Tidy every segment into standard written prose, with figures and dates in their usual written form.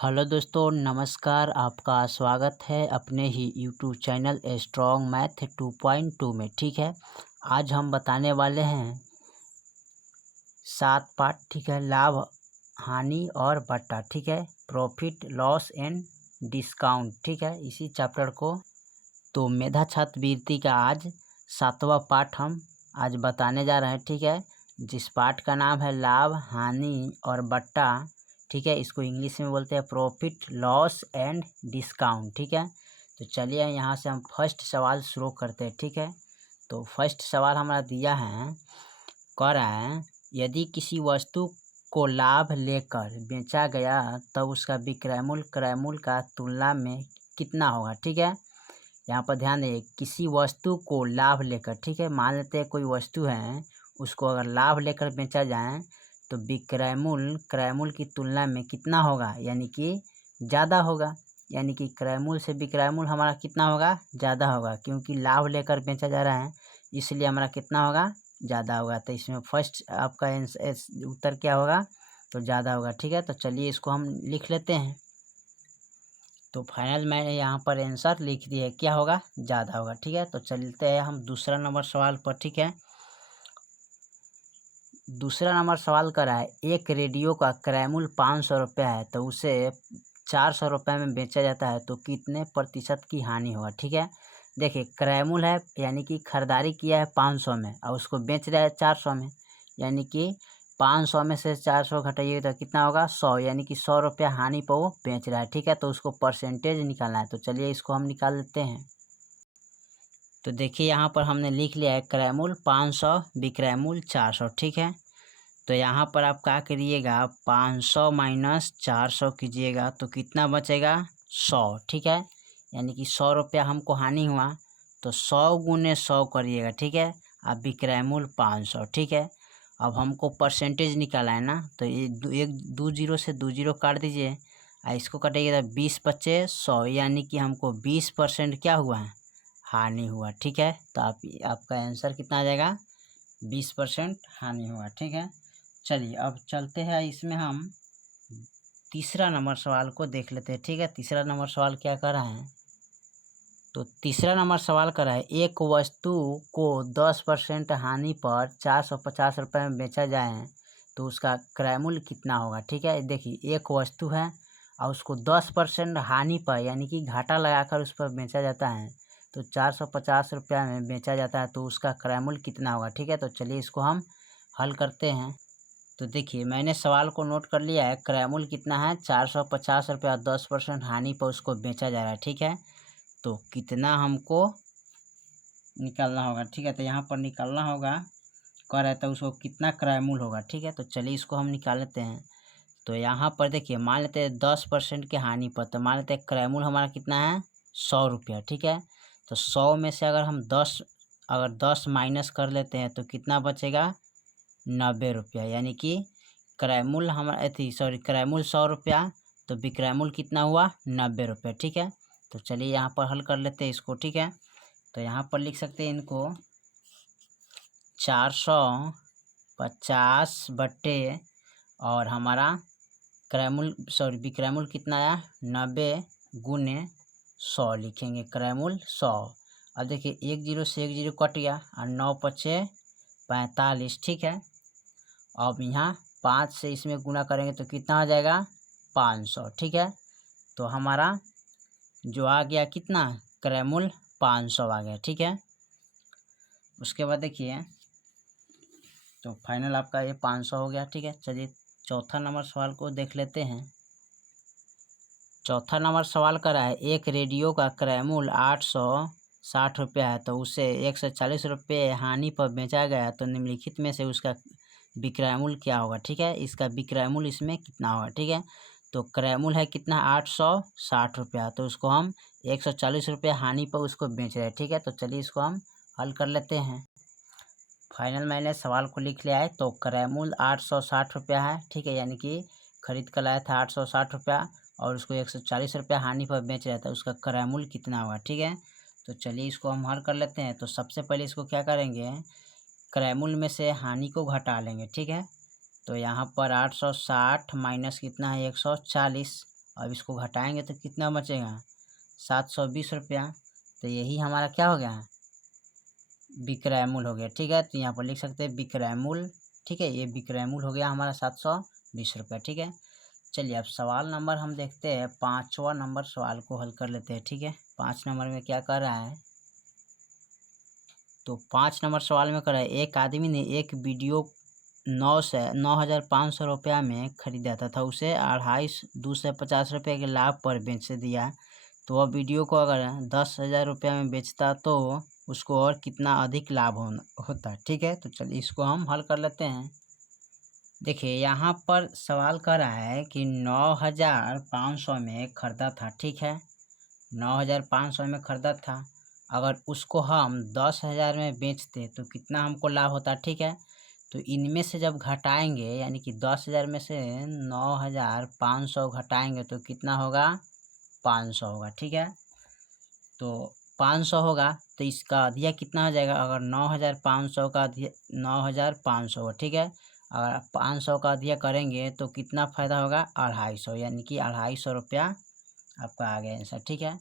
Hello दोस्तों, नमस्कार। आपका स्वागत है अपने ही यूट्यूब चैनल स्ट्रॉन्ग मैथ 2.2 में। ठीक है, आज हम बताने वाले हैं 7 पार्ट। ठीक है, लाभ, हानि और बट्टा। ठीक है, प्रॉफिट, लॉस एंड डिस्काउंट। ठीक है, इसी चैप्टर को तो मेधा छात्रवृत्ति का आज 7वां पार्ट हम आज बताने जा रहे हैं। ठीक है, जिस पार्ट का नाम है लाभ, हानि और बट्टा। ठीक है, इसको इंग्लिश में बोलते हैं प्रॉफिट, लॉस एंड डिस्काउंट। ठीक है, तो चलिए यहाँ से हम फर्स्ट सवाल शुरू करते हैं। ठीक है, तो फर्स्ट सवाल हमारा दिया है, कह रहा है यदि किसी वस्तु को लाभ लेकर बेचा गया तब उसका विक्रय मूल्य क्रय मूल्य का तुलना में कितना होगा। ठीक है, यहाँ पर ध्यान दें, किसी वस्तु को लाभ लेकर, ठीक है, मान लेते हैं कोई वस्तु है, उसको अगर लाभ लेकर बेचा जाए तो विक्रय मूल्य क्रय मूल्य की तुलना में कितना होगा, यानी कि ज़्यादा होगा। यानी कि क्रय मूल्य से विक्रय मूल्य हमारा कितना होगा, ज़्यादा होगा, क्योंकि लाभ लेकर बेचा जा रहा है इसलिए हमारा कितना होगा, ज़्यादा होगा। तो इसमें फर्स्ट आपका उत्तर क्या होगा, तो ज़्यादा होगा। ठीक है, तो चलिए इसको हम लिख लेते हैं। तो फाइनल मैंने यहाँ पर आंसर लिख दिया है, क्या होगा, ज़्यादा होगा। ठीक है, तो चलते हैं हम दूसरा नंबर सवाल पर। ठीक है, दूसरा नंबर सवाल कर रहा है एक रेडियो का क्रय मूल्य 500 रुपया है तो उसे 400 रुपये में बेचा जाता है तो कितने प्रतिशत की हानि होगा। ठीक है, देखिए क्रय मूल्य है यानी कि खरीदारी किया है 500 में और उसको बेच रहा है 400 में, यानी कि 500 में से 400 घटाइए तो कितना होगा, 100, यानी कि 100 रुपया हानि पर वो बेच रहा है। ठीक है, तो उसको परसेंटेज निकालना है, तो चलिए इसको हम निकाल लेते हैं। तो देखिए यहाँ पर हमने लिख लिया है क्रय मूल्य 500, विक्रय मूल्य 400। ठीक है, तो यहाँ पर आप क्या करिएगा, 500 माइनस 400 कीजिएगा तो कितना बचेगा, 100। ठीक है, यानी कि 100 रुपया हमको हानि हुआ तो 100 गुने 100 करिएगा। ठीक है, अब विक्रय मूल्य 500। ठीक है, अब हमको परसेंटेज निकाला है ना, तो ये एक दो जीरो से 2 जीरो काट दीजिए और इसको कटेगा तो 20 बचे 100, यानी कि हमको 20% क्या हुआ है, हानि हुआ। ठीक है, तो आपका आंसर कितना आ जाएगा, 20% हानि हुआ। ठीक है, चलिए अब चलते हैं इसमें हम तीसरा नंबर सवाल को देख लेते हैं। ठीक है, तीसरा नंबर सवाल क्या कर रहा है, तो तीसरा नंबर सवाल कर रहा है एक वस्तु को 10% हानि पर 450 रुपये में बेचा जाए तो उसका क्रय मूल्य कितना होगा। ठीक है, देखिए एक वस्तु है और उसको 10% हानि पर यानी कि घाटा लगाकर उस पर बेचा जाता है तो 450 रुपया में बेचा जाता है तो उसका क्रय मूल्य कितना होगा। ठीक है, तो चलिए इसको हम हल करते हैं। तो देखिए मैंने सवाल को नोट कर लिया है, क्रय मूल्य कितना है, 450 रुपया, 10% हानि पर उसको बेचा जा रहा है। ठीक है, तो कितना हमको निकालना होगा। ठीक है, तो यहाँ पर निकालना होगा, कह रहा है तो उसको कितना क्रय मूल्य होगा। ठीक है, तो चलिए इसको हम निकाल लेते हैं। तो यहाँ पर देखिए मान लेते हैं 10% के हानि पर, तो मान लेते हैं क्रय मूल्य हमारा कितना है, 100 रुपया। ठीक है, तो 100 में से अगर हम 10 माइनस कर लेते हैं तो कितना बचेगा, 90 रुपया, यानी कि क्रय मूल्य हमारा क्रय मूल्य 100 रुपया तो विक्रय मूल्य कितना हुआ, 90 रुपये। ठीक है, तो चलिए यहाँ पर हल कर लेते हैं इसको। ठीक है, तो यहाँ पर लिख सकते हैं इनको 450 बट्टे और हमारा विक्रय मूल्य कितना आया, 90 गुने 100 लिखेंगे, क्रय मूल्य 100। अब देखिए एक जीरो से एक जीरो कट गया और 9 पचे 45। ठीक है, अब यहाँ 5 से इसमें गुना करेंगे तो कितना हो जाएगा, 500। ठीक है, तो हमारा जो आ गया कितना, क्रय मूल्य 500 आ गया। ठीक है, उसके बाद देखिए तो फाइनल आपका ये 500 हो गया। ठीक है, चलिए चौथा नंबर सवाल को देख लेते हैं। चौथा नंबर सवाल कर रहा है एक रेडियो का क्रय मूल्य 860 रुपया है तो उसे 140 रुपये हानि पर बेचा गया तो निम्नलिखित में से उसका विक्रय मूल्य क्या होगा। ठीक है, इसका विक्रय मूल्य इसमें कितना होगा। ठीक है, तो क्रय मूल्य है कितना, 860 रुपया, तो उसको हम 140 रुपये हानि पर उसको बेच रहे हैं। ठीक है, तो चलिए इसको हम हल कर लेते हैं। फाइनल मैंने सवाल को लिख लिया है, तो क्रय मूल्य 860 रुपया है। ठीक है, यानी कि खरीद कर लाया था 860 रुपया और उसको 140 रुपया हानि पर बेच रहा था, उसका क्रय मूल्य कितना होगा। ठीक है, तो चलिए इसको हम हल कर लेते हैं। तो सबसे पहले इसको क्या करेंगे, क्रय मूल्य में से हानि को घटा लेंगे। ठीक है, तो यहाँ पर 860 माइनस कितना है, 140 अब इसको घटाएंगे तो कितना बचेगा 720 रुपया। तो यही हमारा क्या हो गया विक्रय मूल्य हो गया। ठीक है, तो यहाँ पर लिख सकते हैं विक्रय मूल्य। ठीक है, ये विक्रय मूल्य हो गया हमारा 720 रुपया। ठीक है, चलिए अब सवाल नंबर हम देखते हैं 5वां नंबर सवाल को हल कर लेते हैं। ठीक है, 5 नंबर में क्या कर रहा है, तो 5 नंबर सवाल में कर रहा है एक आदमी ने एक वीडियो 9,500 रुपया में खरीदा था उसे 250 रुपये के लाभ पर बेच दिया। तो वह वीडियो को अगर 10,000 रुपया में बेचता तो उसको और कितना अधिक लाभ होता। ठीक है, तो चलिए इसको हम हल कर लेते हैं। देखिए यहाँ पर सवाल कर रहा है कि 9,500 में खरीदा था। ठीक है, 9,500 में खरीदा था, अगर उसको हम 10,000 में बेचते तो कितना हमको लाभ होता। ठीक है, तो इनमें से जब घटाएंगे यानी कि 10,000 में से 9,500 घटाएंगे तो कितना होगा 500 होगा। ठीक है, तो 500 होगा तो इसका अधिया कितना हो जाएगा, अगर 9,500 का अधिया 9,500 हो। ठीक है, अगर 500 का अधिया करेंगे तो कितना फ़ायदा होगा 250, यानी कि 250 रुपया आपका आ गया आंसर। ठीक है,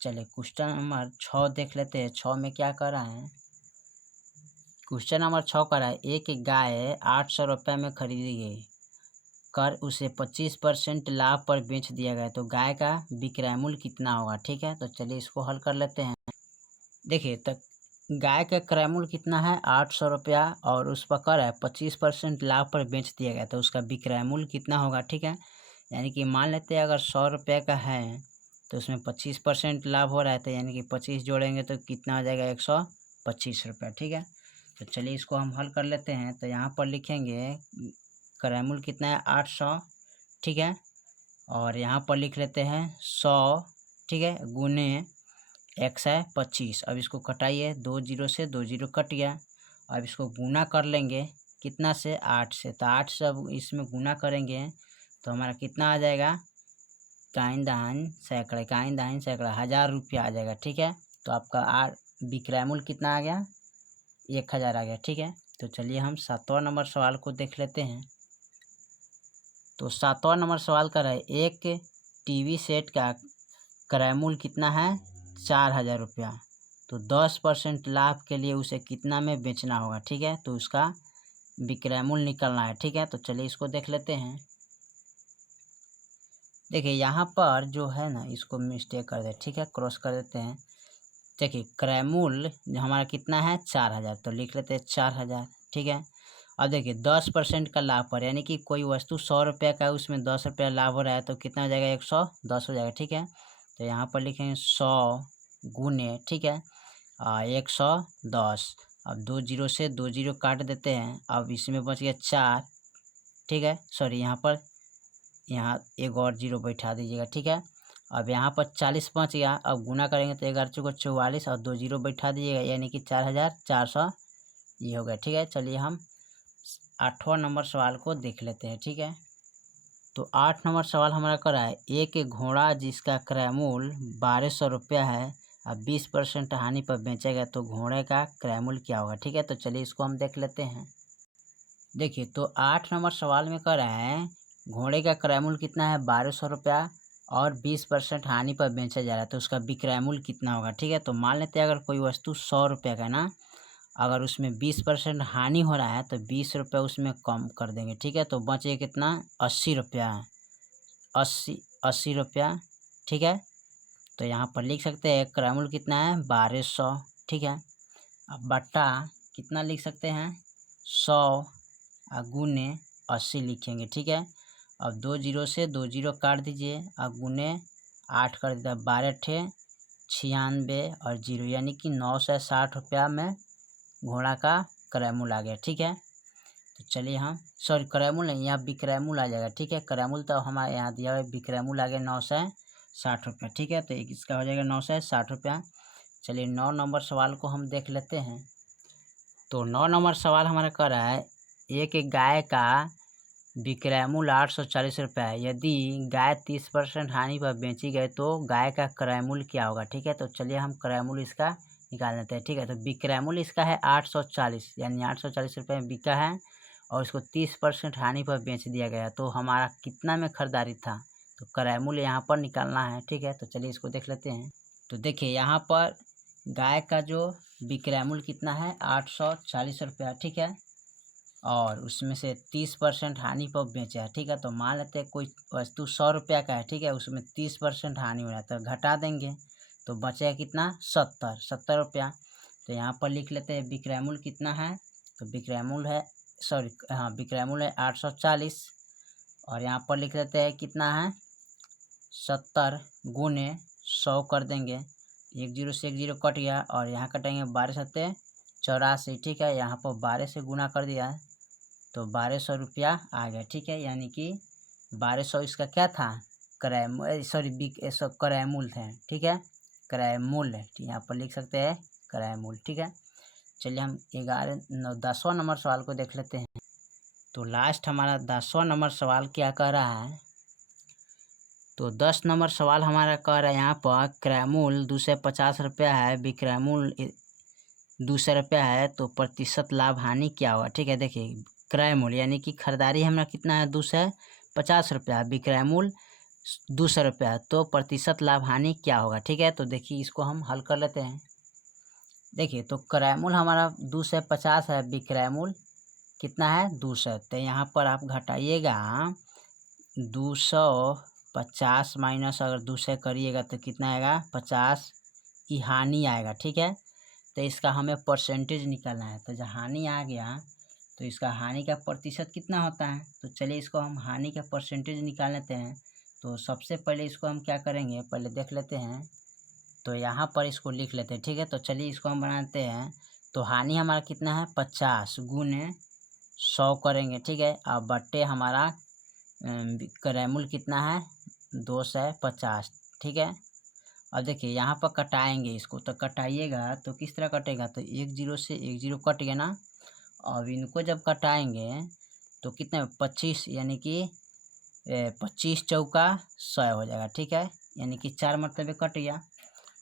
चलिए क्वेश्चन नंबर 6 देख लेते हैं। 6 में क्या कर रहा है, क्वेश्चन नंबर 6 कर रहा है एक गाय 800 रुपये में खरीदी गई कर उसे 25% लाभ पर बेच दिया गया, तो गाय का विक्रय मूल्य कितना होगा। ठीक है, तो चलिए इसको हल कर लेते हैं। देखिए तो गाय का क्रय मूल्य कितना है 800 रुपया और उस पर कर है 25% लाभ पर बेच दिया गया, तो उसका विक्रय मूल्य कितना होगा। ठीक है, यानी कि मान लेते हैं अगर 100 रुपये का है तो उसमें 25% लाभ हो रहा है, तो यानी कि 25 जोड़ेंगे तो कितना आ जाएगा 125 रुपया। ठीक है, तो चलिए इसको हम हल कर लेते हैं। तो यहाँ पर लिखेंगे क्रय मूल्य कितना है 800। ठीक है, और यहाँ पर लिख लेते हैं 100। ठीक है, गुने 125। अब इसको कटाइए, 2 जीरो से 2 जीरो कट गया। अब इसको गुना कर लेंगे कितना से 8 से, तो 8 से अब इसमें गुना करेंगे तो हमारा कितना आ जाएगा काइन दहान सैकड़ा, 1,000 रुपया आ जाएगा। ठीक है, तो आपका विक्रय मूल्य कितना आ गया 1,000 आ गया। ठीक है, तो चलिए हम 7वां नंबर सवाल को देख लेते हैं। तो 7वां नंबर सवाल कर रहा है एक टीवी सेट का क्रय मूल्य कितना है 4,000 रुपया, तो 10% लाभ के लिए उसे कितना में बेचना होगा। ठीक है, तो उसका विक्रय मूल्य निकलना है। ठीक है, तो चलिए इसको देख लेते हैं। देखिए यहाँ पर जो है ना इसको मिस्टेक कर दे। ठीक है, क्रॉस कर देते हैं। देखिए क्रय मूल्य हमारा कितना है 4,000, तो लिख लेते हैं 4,000। ठीक है, अब देखिए 10% का लाभ पर यानी कि कोई वस्तु 100 रुपये का है उसमें 10 रुपया लाभ हो रहा है तो कितना हो जाएगा 110 हो जाएगा। ठीक है, तो यहाँ पर लिखेंगे 100 गुने, ठीक है 110। अब 2 जीरो से 2 जीरो काट देते हैं, अब इसमें बच गया 4। ठीक है, सॉरी यहाँ एक और जीरो बैठा दीजिएगा। ठीक है, अब यहाँ पर 40 बच गया, अब गुना करेंगे तो 11 चौको 44 और 2 जीरो बैठा दीजिएगा यानी कि 4,400 ये हो गया। ठीक है, चलिए हम 8वां नंबर सवाल को देख लेते हैं। ठीक है, तो 8 नंबर सवाल हमारा कर रहा है एक घोड़ा जिसका क्रय मूल्य 1,200 रुपया है, अब 20% हानि पर बेचेगा तो घोड़े का क्रय मूल्य क्या होगा। ठीक है, तो चलिए इसको हम देख लेते हैं। देखिए तो 8 नंबर सवाल में कर रहा है घोड़े का क्रय मूल्य कितना है 1,200 रुपया और 20% हानि पर बेचा जा रहा है तो उसका विक्रय मूल्य कितना होगा। ठीक है, तो मान लेते हैं अगर कोई वस्तु 100 रुपये का ना, अगर उसमें 20% हानि हो रहा है तो 20 रुपये उसमें कम कर देंगे। ठीक है, तो बचे कितना 80 रुपया, 80 रुपया। ठीक है, तो यहाँ पर लिख सकते हैं क्रय मूल्य कितना है 1,200। ठीक है, अब बट्टा कितना लिख सकते हैं 100 गुने 80 लिखेंगे। ठीक है, अब 2 जीरो से 2 जीरो काट दीजिए, अब गुने 8 कर दीजिए, 12 ठे 96 और जीरो यानी कि 960 रुपया में घोड़ा का क्रय मूल्य आ गया। ठीक है, तो चलिए हम सॉरी क्रय मूल्य नहीं यहाँ विक्रय मूल्य आ जाएगा। ठीक है, क्रय मूल्य तो हमारे यहाँ दिया हुआ है, विक्रय मूल्य आ गया 960 रुपया। ठीक है, तो इसका हो जाएगा 960 रुपया। चलिए 9 नंबर सवाल को हम देख लेते हैं। तो 9 नंबर सवाल हमारा कर रहा है एक गाय का विक्रय मूल्य 840 रुपया है, यदि गाय 30% हानि पर बेची गई तो गाय का क्रय मूल्य क्या होगा। ठीक है, तो चलिए हम क्रय मूल्य इसका निकाल लेते हैं। ठीक है, तो विक्रय मूल्य इसका है 840 यानी 840 रुपये में बिका है और इसको 30% हानि पर बेच दिया गया, तो हमारा कितना में खरीदारी था, तो क्रयमूल्य यहाँ पर निकालना है, ठीक है। तो चलिए इसको देख लेते हैं। तो देखिए यहाँ पर गाय का जो विक्रयमूल्य कितना है 840 रुपया, ठीक है। और उसमें से 30% हानि पर बेचा है, ठीक है। तो मान लेते हैं कोई वस्तु 100 रुपया का है, ठीक है, उसमें 30% हानि हो रहा है तो घटा देंगे तो बचेगा कितना 70 रुपया। तो यहाँ पर लिख लेते हैं विक्रयमूल्य कितना है। तो विक्रयमूल्य है विक्रयमूल्य है 840 और यहाँ पर लिख लेते हैं कितना है 70 गुने 100 कर देंगे। 1 0 से 1 0 कट गया और यहाँ कटेंगे 12 7 84, ठीक है। यहाँ पर 12 से गुना कर दिया तो 1200 रुपया आ गया, ठीक है। यानी कि 1200 इसका क्या था क्रयमूल्य था, ठीक है। क्रयमूल्य यहाँ पर लिख सकते हैं क्रयमूल्य, ठीक है। चलिए हम 10वां नंबर सवाल को देख लेते हैं। तो लास्ट हमारा 10वां नंबर सवाल क्या कह रहा है। तो 10 नंबर सवाल हमारा कह रहा है यहाँ पर क्रयमूल्य 250 रुपया है, विक्रयमूल्य 200 रुपया है, तो प्रतिशत लाभ हानि क्या हुआ, ठीक है। देखिए क्रयमूल्य यानी कि खरीदारी हमारा कितना है 250 रुपया, विक्रयमूल्य 200 रुपया है, तो प्रतिशत लाभ हानि क्या होगा, ठीक है। तो देखिए इसको हम हल कर लेते हैं। देखिए तो क्रयमूल्य हमारा 250 है, विक्रयमूल्य कितना है 200, तो यहाँ पर आप घटाइएगा 250 माइनस अगर 200 करिएगा तो कितना आएगा 50 की हानि आएगा, ठीक है। तो इसका हमें परसेंटेज निकालना है। तो जब हानि आ गया तो इसका हानि का प्रतिशत कितना होता है। तो चलिए इसको हम हानि का परसेंटेज निकाल लेते हैं। तो सबसे पहले इसको हम क्या करेंगे पहले देख लेते हैं। तो यहाँ पर इसको लिख लेते हैं, ठीक है। तो चलिए इसको हम बनाते हैं। तो हानि हमारा कितना है 50 गुने 100 करेंगे, ठीक है। अब बट्टे हमारा क्रयमूल्य कितना है 250, ठीक है। अब देखिए यहाँ पर कटाएंगे इसको, तो कटाइएगा तो किस तरह कटेगा, तो 1 0 से 1 0 कट गया ना। अब इनको जब कटाएंगे तो कितने 25 यानी कि 25 चौका 100 हो जाएगा, ठीक है। यानी कि 4 मरतबे कट गया।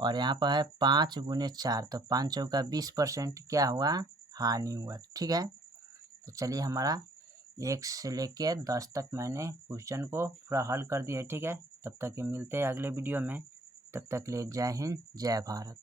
और यहाँ पर है 5 गुने 4, तो 5 चौका 20% क्या हुआ हानि हुआ, ठीक है। तो चलिए हमारा 1 से लेके 10 तक मैंने क्वेश्चन को पूरा हल कर दिया है, ठीक है। तब तक मिलते हैं अगले वीडियो में। तब तक के लिए जय हिंद जय भारत।